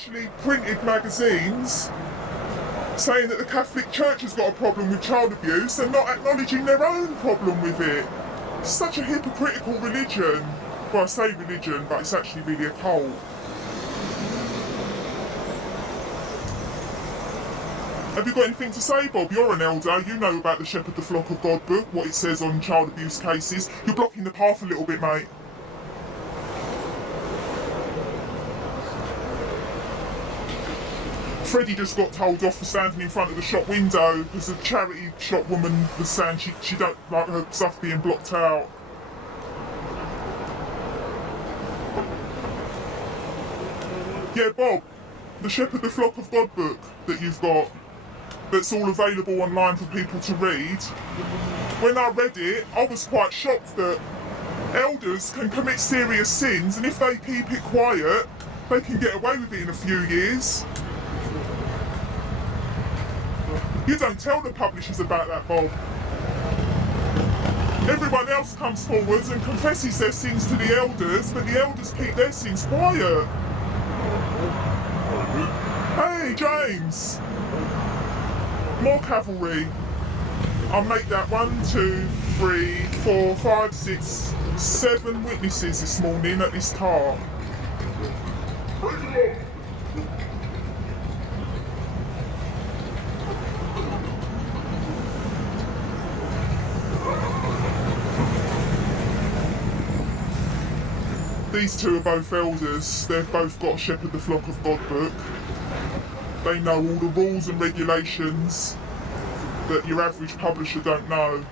actually printed magazines saying that the Catholic Church has got a problem with child abuse and not acknowledging their own problem with it. It's such a hypocritical religion. Well, I say religion, but it's actually really a cult. Have you got anything to say, Bob? You're an elder, you know about the Shepherd the Flock of God book, what it says on child abuse cases. You're blocking the path a little bit, mate. Freddie just got told off for standing in front of the shop window because the charity shop woman was saying she don't like her stuff being blocked out. Yeah, Bob, the Shepherd the Flock of God book that you've got, that's all available online for people to read. When I read it, I was quite shocked that elders can commit serious sins, and if they keep it quiet, they can get away with it in a few years. You don't tell the publishers about that, Bob. Everyone else comes forwards and confesses their sins to the elders, but the elders keep their sins quiet. Hey, James! More cavalry. I'll make that 1, 2, 3, 4, 5, 6, 7 witnesses this morning at this car. These two are both elders. They've both got a Shepherd the Flock of God book. They know all the rules and regulations that your average publisher don't know.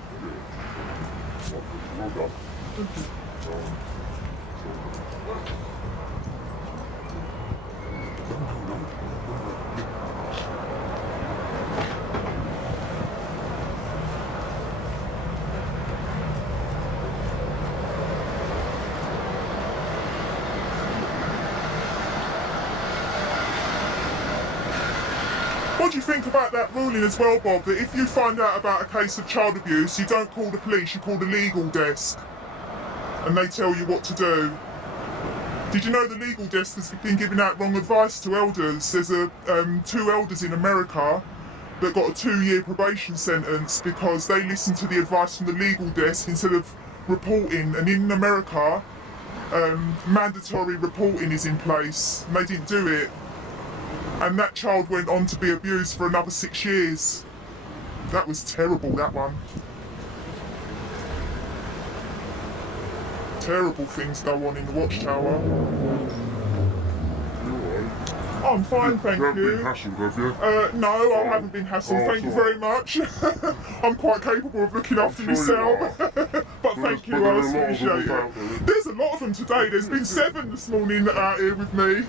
What do you think about that ruling as well, Bob, that if you find out about a case of child abuse, you don't call the police, you call the legal desk, and they tell you what to do? Did you know the legal desk has been giving out wrong advice to elders? There's 2 elders in America that got a 2-year probation sentence because they listened to the advice from the legal desk instead of reporting, and in America, mandatory reporting is in place, and they didn't do it. And that child went on to be abused for another 6 years. That was terrible, that one. Terrible things go on in the watchtower. Oh, I'm fine, thank you. You haven't been hassled, have you? No, I haven't been hassled, thank you very much. I'm quite capable of looking after myself. But thank you, I appreciate it. There's a lot of them today. There's been 7 this morning that are out here with me.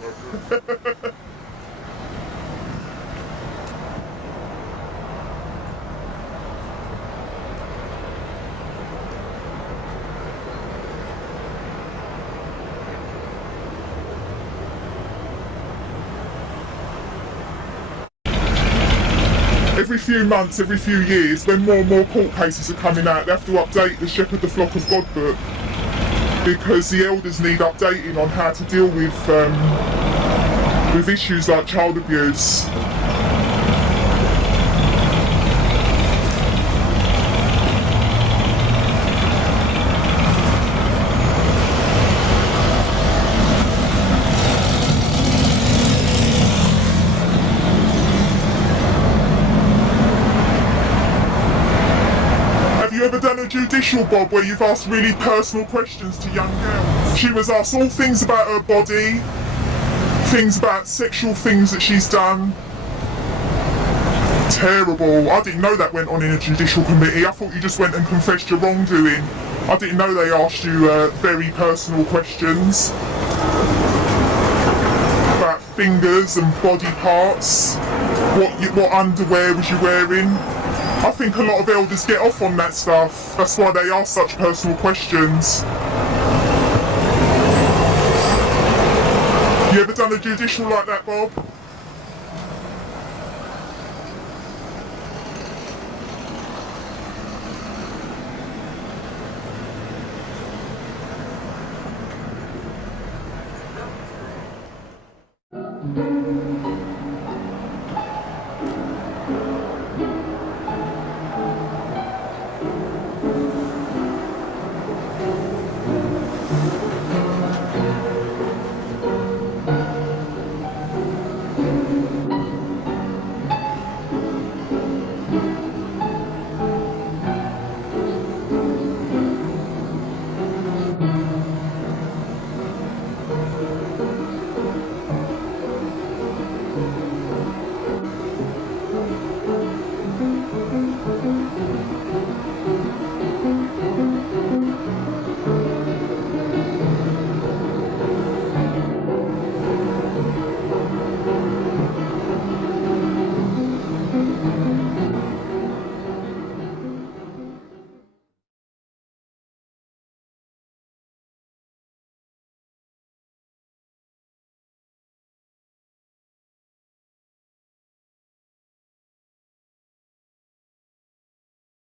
Every few months, every few years, when more and more court cases are coming out, they have to update the Shepherd the Flock of God book because the elders need updating on how to deal with issues like child abuse. Have you ever done a judicial, Bob, where you've asked really personal questions to young girls? She was asked all things about her body, things about sexual things that she's done. Terrible. I didn't know that went on in a judicial committee. I thought you just went and confessed your wrongdoing. I didn't know they asked you very personal questions about fingers and body parts. What underwear was you wearing? I think a lot of elders get off on that stuff. That's why they ask such personal questions. You ever done a judicial like that, Bob?